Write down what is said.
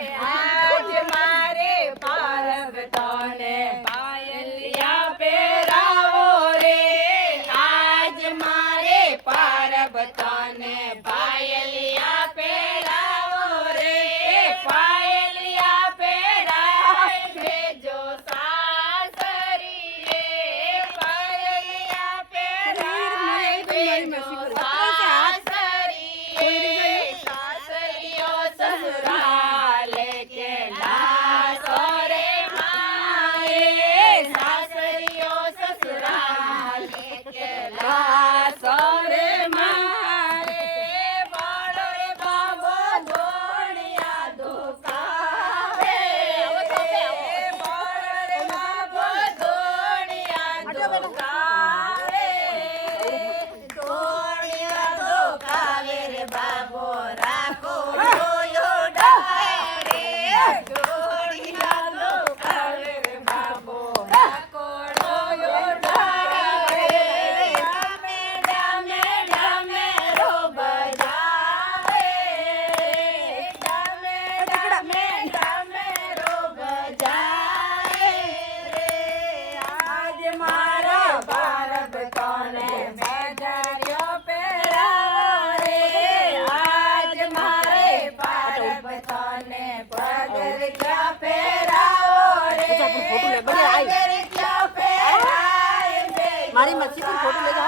આજ મારે પારબતોને પાયલિયા પહેરાવો રે આજ મારે પારબતોને પાયલિયા પહેરાવો રે પાયલિયા પહેરાય ભેજો સાસરીએ પાયલિયા પહેરાય ભેજો સાસરીએ સાસરીઓ સસુરાલે કે લાસો રે માએ સાસરીઓ સસુરાલે કે લાસો રે મારે વાળો રે બાબો ધોણિયા ધોકાવે વાળો રે બાબો ધોણિયા ધોકાવે ધોણિયા ધોકાવે રે બાબો રાખો જોયો ડારે ધોણિયા ધોકાવે રે બાબો રાખો જોયો ડારે ડામે ડામે ડામે રો બજાવે ડામે ડામે ડામે રો બજાવે રે આજ મારા પારબતોને મેઘાર્યો પહેરાવો રે આજ મારે પારબતોને પગરખા પહેરાવો રે પગરખા પહેરાય મારી મચ્છી પર ફોટો લેજો